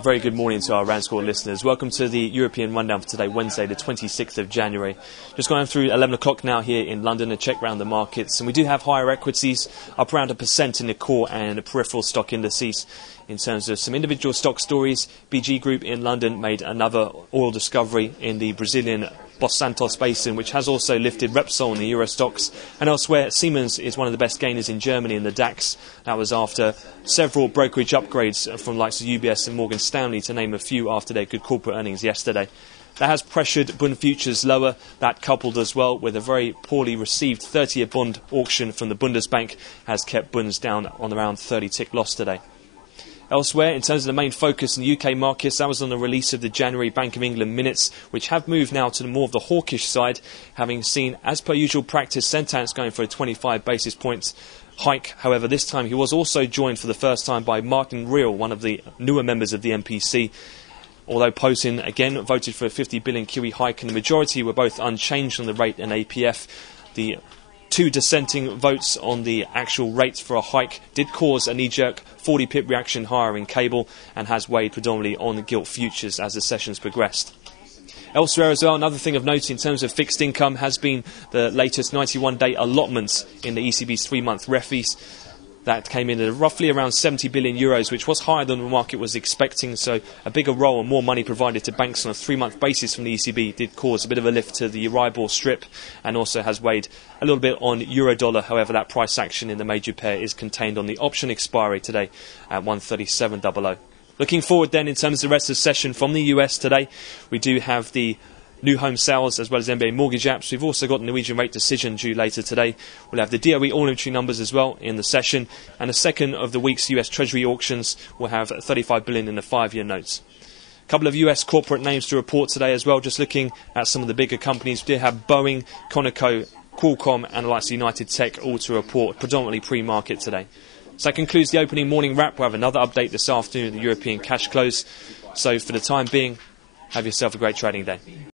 A very good morning to our RANsquawk listeners. Welcome to the European Rundown for today, Wednesday, the 26th of January. Just going through 11 o'clock now here in London, a check round the markets. And we do have higher equities, up around 1% in the core and the peripheral stock indices. In terms of some individual stock stories, BG Group in London made another oil discovery in the Brazilian Los Santos Basin, which has also lifted Repsol in the Euro stocks. And elsewhere, Siemens is one of the best gainers in Germany in the DAX. That was after several brokerage upgrades from likes of UBS and Morgan Stanley, to name a few, after their good corporate earnings yesterday. That has pressured Bund futures lower. That, coupled as well with a very poorly received 30-year bond auction from the Bundesbank, has kept Bunds down on around 30-tick loss today. Elsewhere, in terms of the main focus in the UK markets, that was on the release of the January Bank of England minutes, which have moved now to more of the hawkish side, having seen, as per usual practice, Centance going for a 25 basis points hike. However, this time he was also joined for the first time by Martin Real, one of the newer members of the MPC. Although Potin again voted for a 50 billion QE hike, and the majority were both unchanged on the rate and APF. The two dissenting votes on the actual rate for a hike did cause a knee-jerk 40-pip reaction higher in cable, and has weighed predominantly on the gilt futures as the sessions progressed. Elsewhere as well, another thing of note in terms of fixed income has been the latest 91-day allotments in the ECB's 3-month refis. That came in at roughly around 70 billion euros, which was higher than the market was expecting. So a bigger role and more money provided to banks on a 3-month basis from the ECB did cause a bit of a lift to the Euribor strip, and also has weighed a little bit on euro-dollar. However, that price action in the major pair is contained on the option expiry today at 137.00. Looking forward then in terms of the rest of the session from the US today, we do have the new home sales as well as NBA mortgage apps. We've also got the Norwegian rate decision due later today. We'll have the DOE all-inventory numbers as well in the session. And the second of the week's US Treasury auctions will have 35 billion in the 5-year notes. A couple of US corporate names to report today as well. Just looking at some of the bigger companies, we do have Boeing, Conoco, Qualcomm and the likes of United Tech all to report, predominantly pre-market today. So that concludes the opening morning wrap. We'll have another update this afternoon at the European cash close. So for the time being, have yourself a great trading day.